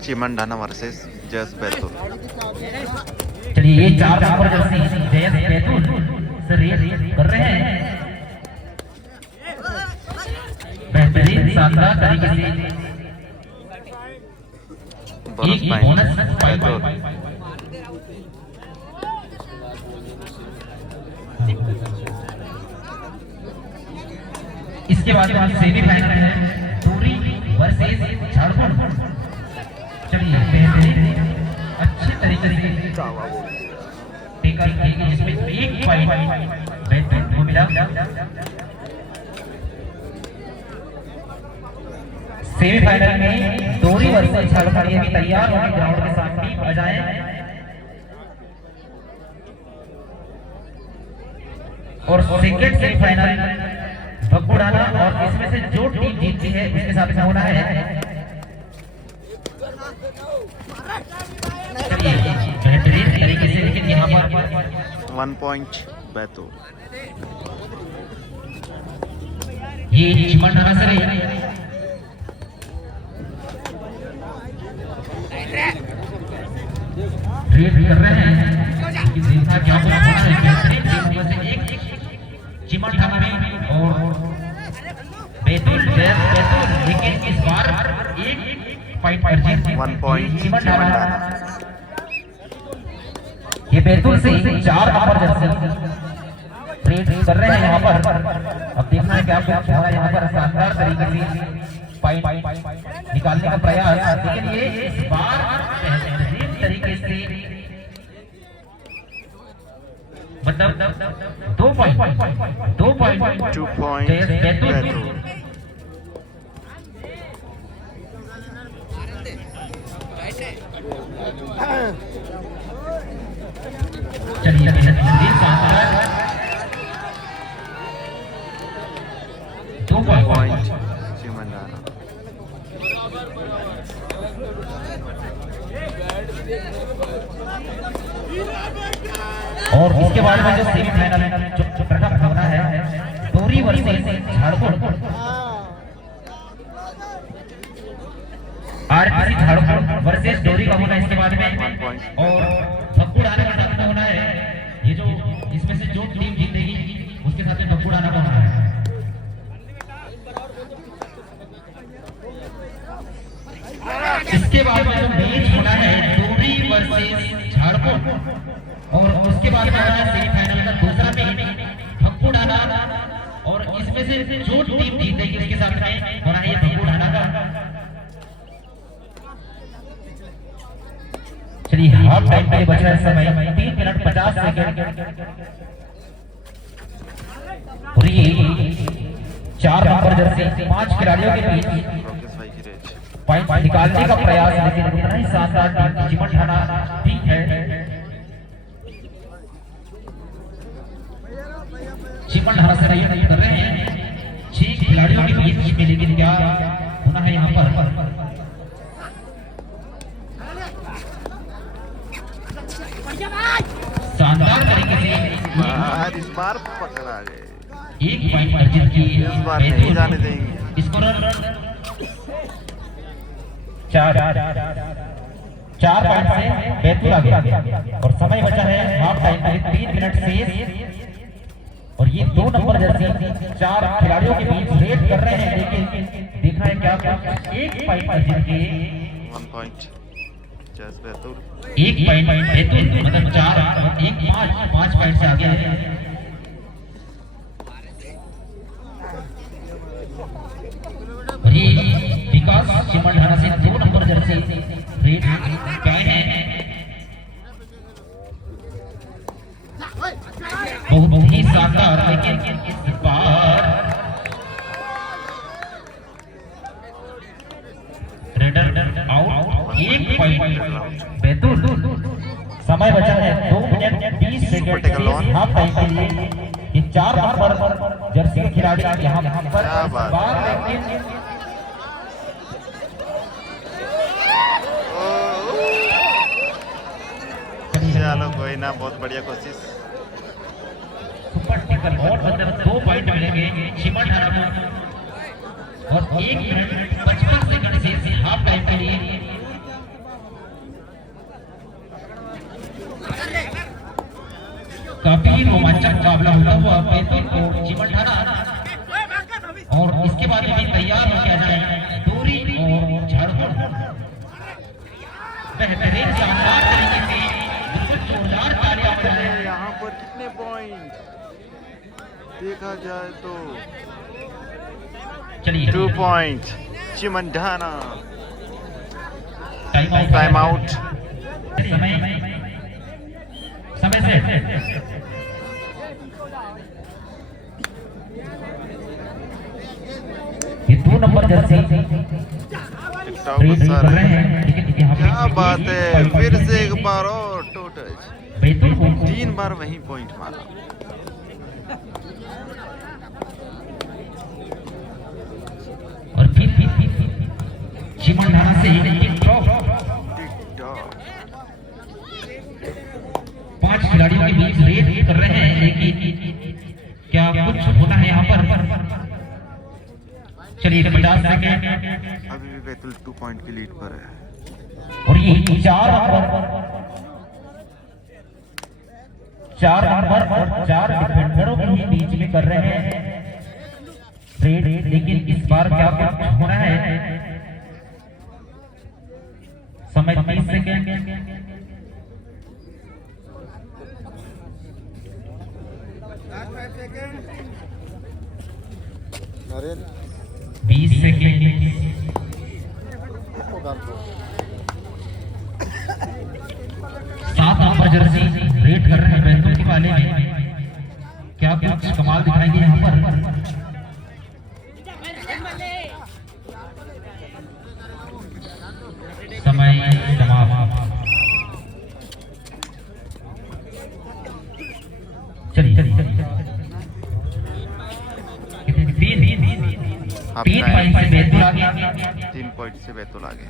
चिमंडाना versus जयस बैतूल। चलिए ये 4 number Jersey जयस बैतूल से रेस कर रहे हैं बेहतरीन शानदार तरीके से। बोनस बैतूल। इसके बाद सेमीफाइनल है टूरी वर्सेस झारखंड। चलिए बेहतरीन अच्छे तरीके से टेकल की जिसमें एक पॉइंट बेहतरीन को मिला। सेमीफाइनल में टूरी वर्सेस झारखंड ये भी तैयार होकर ग्राउंड के सामने आ जाए। और सेकंड सेमीफाइनल भगुड़ाना और इसमें से जो टीम जीतती है उसके साथ में होना है। बेहतरीन तरीके से लेकिन यहाँ पर 1 पॉइंट बैतूल। ये चिमंडाना से रेड कर रहे हैं कि देखा क्या कुछ होना है। बेहतरीन टीमों से एक चिमंडाना में और बैतूल लेकिन इस बार एक पॉइंट पर जीत 1 पॉइंट चिमंडाना। ये बैतूल से 4 नंबर जर्सी रेड कर रहे हैं यहाँ पर। अब देखना है क्या कुछ होगा यहाँ पर। शानदार तरीके से पॉइंट निकालने का प्रयास, लेकिन ये इस बार बेहतरीन तरीके से मतलब 2 पॉइंट 2 पॉइंट बैतूल। चलिए 2 पॉइंट चिमंडाना। और इसके बाद में जो सेमीफाइनल जो प्रथम होना है Tori versus Jharkhand. RPC Jharkhand versus Dori का होना है इसके बाद में। और भगुड़ाना के साथ में होना है। ये जो इसमें से जो टीम जीतेगी उसके साथ में भगुड़ाना का होना है। इसके बाद में जो मैच होना है डोरी वर्सेस झारखंड और उसके बाद में होना है सेमीफाइनल का दूसरा मैच भगुड़ाना और इसमें से जो टीम जीतेगी उसके साथ में होना है भगुड़ाना का। चलिए हाफ टाइम के लिए बचा है समय 3 मिनट 50 सेकंड। और ये 4 नंबर जर्सी 5 खिलाड़ियों के बीच पॉइंट निकालने का प्रयास, लेकिन उतना ही शानदार टीम चिमंडाना ठीक है। चिमंडाना से नहीं कर रहे हैं 6 खिलाड़ियों के बीच में, लेकिन क्या होना है यहाँ पर। शानदार तरीके से इस बार पकड़ा गए। एक पॉइंट अर्जित की इस बार नहीं जाने देंगे। स्कोर 4 पॉइंट से बैतूल आगे और समय बचा है हाफ टाइम में 3 मिनट शेष। और ये 2 नंबर जर्सी 4 खिलाड़ियों के बीच रेड कर रहे हैं, लेकिन देखना है क्या एक पॉइंट अर्जित के 1 पॉइंट जयस बैतूल। एक पॉइंट बैतूल मतलब 4 और 1 5 पॉइंट से आगे है। विकास चिमंडाना से 2 नंबर जर्सी रेड गए हैं। बहुत ही शानदार, लेकिन इस बार रेडर आउट 1 पॉइंट बैतूल। समय बचा है 2 मिनट 20 सेकंड हाफ टाइम के लिए। ये 4 नंबर जर्सी खिलाड़ी यहाँ पर चलो कोई ना, बहुत बढ़िया कोशिश। टिकल और अंदर 2 पॉइंट मिलेंगे चिमन ठाना को और 1 मिनट 55 सेकंड से हाफ टाइम के लिए काफी रोमांचक मुकाबला होता हुआ बैतूल को चिमन ठाना और इसके बाद में तैयार हो किया जाए दूरी और झाड़खंड बेहतरीन शानदार तरीके से बिल्कुल जोरदार तालियां बजाएं। यहाँ पर कितने पॉइंट देखा जाए तो चलिए 2 पॉइंट चिमन ढाना। टाइम आउट समय से ये 2 नंबर जर्सी सर कर रहे हैं लेकिन यहाँ पे क्या बात है, फिर से एक बार और टू टच, बैतूल को 3 बार वही पॉइंट मारा। और फिर चिमन ढाना से टिक टॉक 5 खिलाड़ियों के बीच रेड कर रहे हैं लेकिन क्या कुछ होना है यहाँ पर। चलिए 50 सेकंड अभी भी बैतूल 2 पॉइंट की लीड पर है और ये 4 नंबर और 4 डिफेंडरों के ही बीच में कर रहे हैं रेड लेकिन इस बार क्या कुछ होना है। समय 30 second 20 second 7 number Jersey red कर रहे हैं बैतूल के वाले में क्या कुछ कमाल दिखाएंगे यहाँ पर। समय समाप्त। चलिए 3 पॉइंट से बैतूल आगे 3 पॉइंट से बैतूल आगे।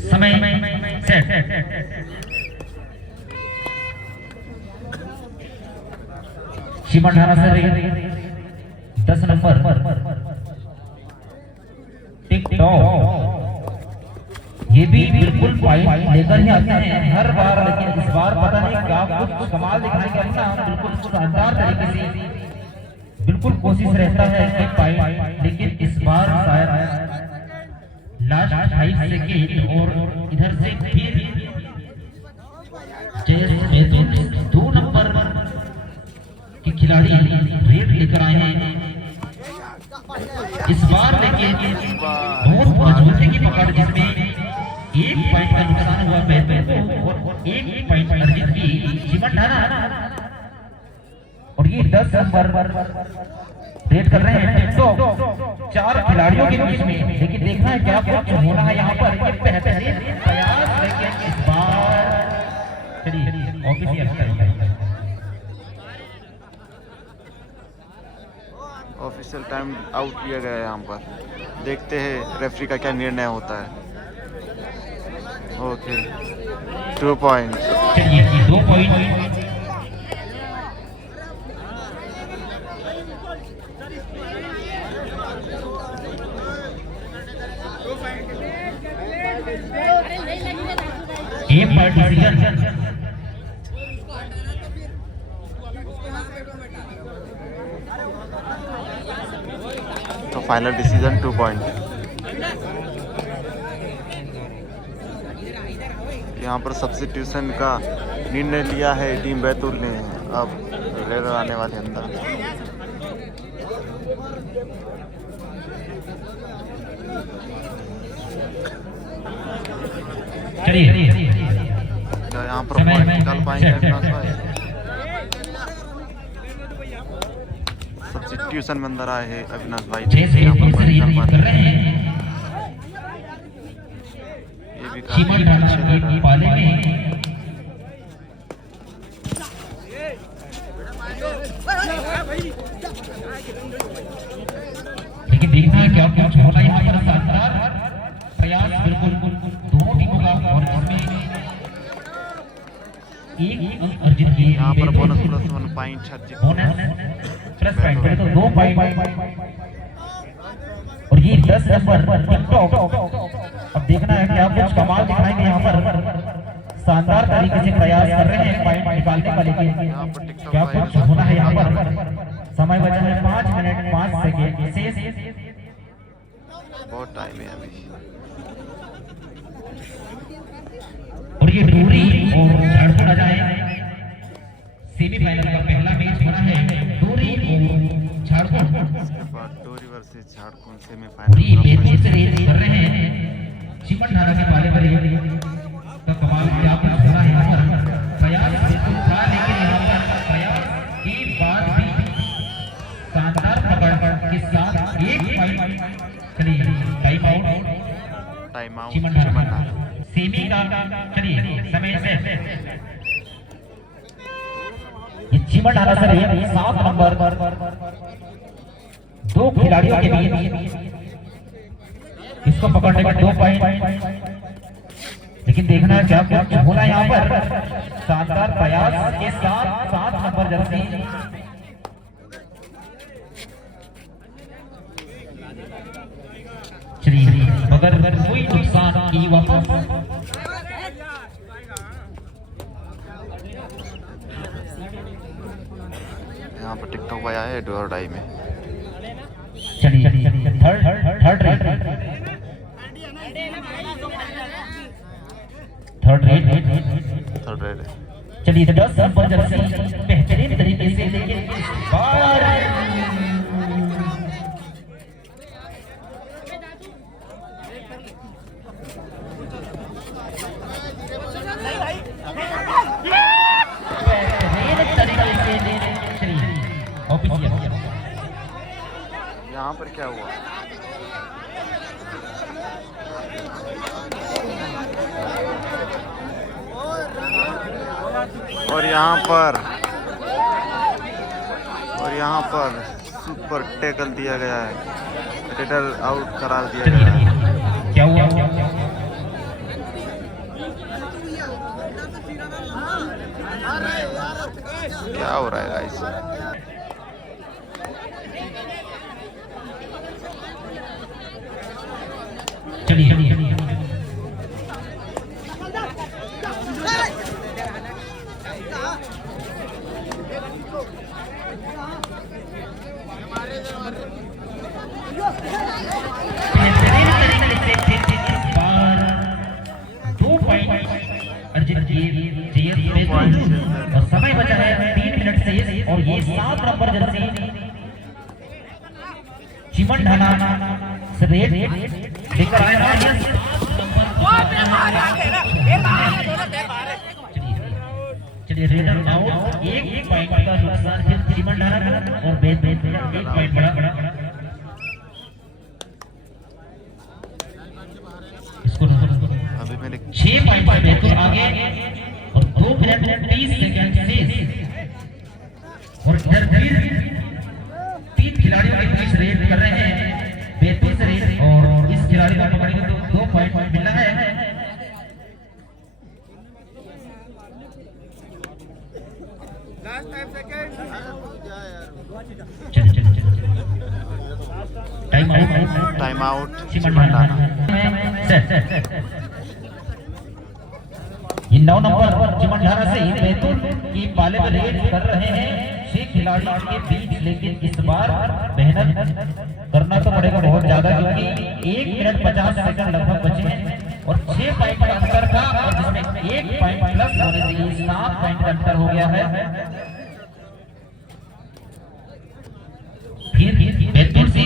समय सेट चिमन ठाना से 10 नंबर टिक टॉक ये भी बिल्कुल पॉइंट लेकर ही आते हैं हर बार लेकिन इस बार पता नहीं क्या कुछ कमाल दिखाएंगे अपना बिल्कुल शानदार तरीके से बिल्कुल कोशिश रहता है कि पॉइंट लेकिन इस बार शायद लास्ट 5 सेकंड और इधर से फिर बैतूल 2 नंबर के खिलाड़ी रेड लेकर आए हैं इस बार लेकिन बहुत मजबूती की पकड़ जिसमें 1 पॉइंट का नुकसान हुआ बैतूल को और 1 पॉइंट अर्जित की चिमन ठाना और ये 10 नंबर रेड कर रहे हैं तो 4 खिलाड़ियों के बीच में लेकिन देखना है क्या कुछ होना है यहाँ पर ये बेहतरीन प्रयास लेकिन इस बार चलिए ऑफिशियल ऑफिशियल टाइम आउट किया गया है यहाँ पर। देखते हैं रेफरी का क्या निर्णय होता है। ओके 2 पॉइंट चलिए 2 पॉइंट एक बार डिसीजन तो फाइनल डिसीजन 2 पॉइंट। यहाँ पर सब्स्टिट्यूशन का निर्णय लिया है टीम बैतूल ने। अब रेलर आने वाले अंदर चलिए क्या यहाँ पर पॉइंट निकाल पाएंगे अविनाश भाई? सब्स्टिट्यूशन में अंदर आए हैं अविनाश भाई। यहाँ पर पॉइंट निकाल पाते हैं। ये भी काफी अच्छे लग रहा है। लेकिन देखना है क्या कुछ होना यहाँ पर शानदार प्रयास बिल्कुल दोनों टीमों का और इसमें एक अर्जुन की यहाँ पर बोनस प्लस 1 पॉइंट जीत बोनस प्लस पॉइंट पड़े तो 2 पॉइंट और ये 10 नंबर टिकटॉक। अब देखना है कि आप कुछ कमाल दिखाएंगे यहाँ पर, शानदार तरीके से प्रयास कर रहे हैं पॉइंट निकालने का, लेकिन क्या कुछ होना है यहाँ पर। समय बचा है 5 मिनट 5 सेकेंड शेष, बहुत टाइम है अभी। और ये डोरी और झारखंड आ जाए सेमीफाइनल का पहला मैच होना है डोरी और झारखंड। डोरी वर्सेस झारखंड ये सेमीफाइनल बेहतरीन से रेस कर रहे हैं चिमन धारा के पाले पर तो कमाल क्या कुछ होना है यहाँ पर। प्रयास बिल्कुल था, लेकिन यहाँ पर प्रयास के बाद भी शानदार पकड़ के साथ एक पॉइंट। चलिए टाइम आउट चिमन धारा सेमी का। चलिए समय से ये चिमन धारा से 7 नंबर 2 खिलाड़ियों के बीच इसको पकड़ने में 2 पॉइंट, लेकिन देखना है क्या कुछ होना है यहाँ पर। शानदार प्रयास के साथ 7 नंबर जर्सी मगर कोई नुकसान की वापस। यहाँ पर टिकटॉक भाई आया है डोर डाई में। चलिए थर्ड रेड। चलिए 10 नंबर जर्सी बेहतरीन तरीके से, लेकिन यहाँ पर क्या हुआ? और यहाँ पर सुपर टैकल दिया गया है, रेडर आउट करार दिया गया है। क्या हुआ? क्या हो रहा है गाइस? चलिए और समय बचा है 3 मिनट से, और ये 7 नंबर जर्सी चिमन ढाना से रेड लेकर आए हैं। चलिए रेडर आउट, एक पॉइंट का नुकसान फिर चिमन ढाना और बेस 1 पॉइंट बड़ा इसको अभी मेरे 6 पॉइंट पर बेहतर आगे और 2 मिनट 30 सेकंड शेष। और इधर फिर 3 खिलाड़ियों के बीच रेड कर रहे हैं बेहतर से रेड, और इस खिलाड़ी को पकड़ेंगे तो 2 पॉइंट मिलना है। Last 5 second. चलिए टाइम आउट चिमंडाना। ये 9 नंबर चिमंडाना से बैतूल की पाले में रेड कर रहे हैं 6 खिलाड़ियों के बीच, लेकिन इस बार मेहनत करना तो पड़ेगा बहुत ज्यादा, क्योंकि 1 मिनट 50 सेकंड लगभग बचे हैं और 6 पॉइंट का अंतर था, और जिसमें 1 पॉइंट प्लस होने से 7 पॉइंट का अंतर हो गया है। फिर बैतूल से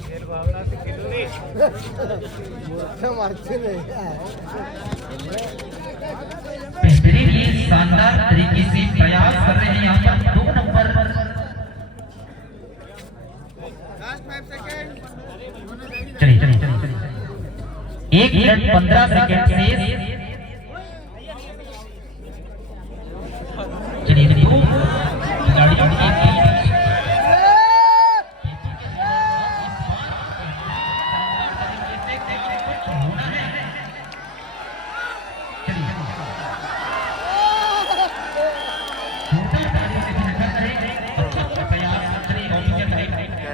खेल भावना से खेलो नहीं बेहतरीन शानदार तरीके से प्रयास कर रहे हैं यहाँ पर 2 नंबर। चलिए 1 मिनट 15 सेकंड शेष। चलिए 2 खिलाड़ियों के बीच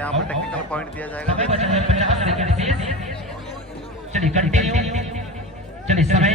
यहाँ पर टेक्निकल पॉइंट दिया जाएगा। समय बचा है 50 सेकंड शेष। चलिए कंटिन्यू, चलिए समय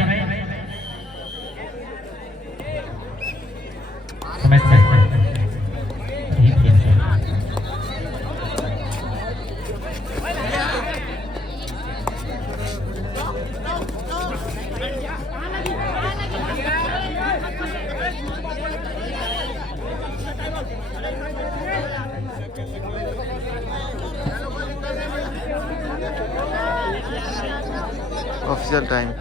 ऑफिशियल टाइम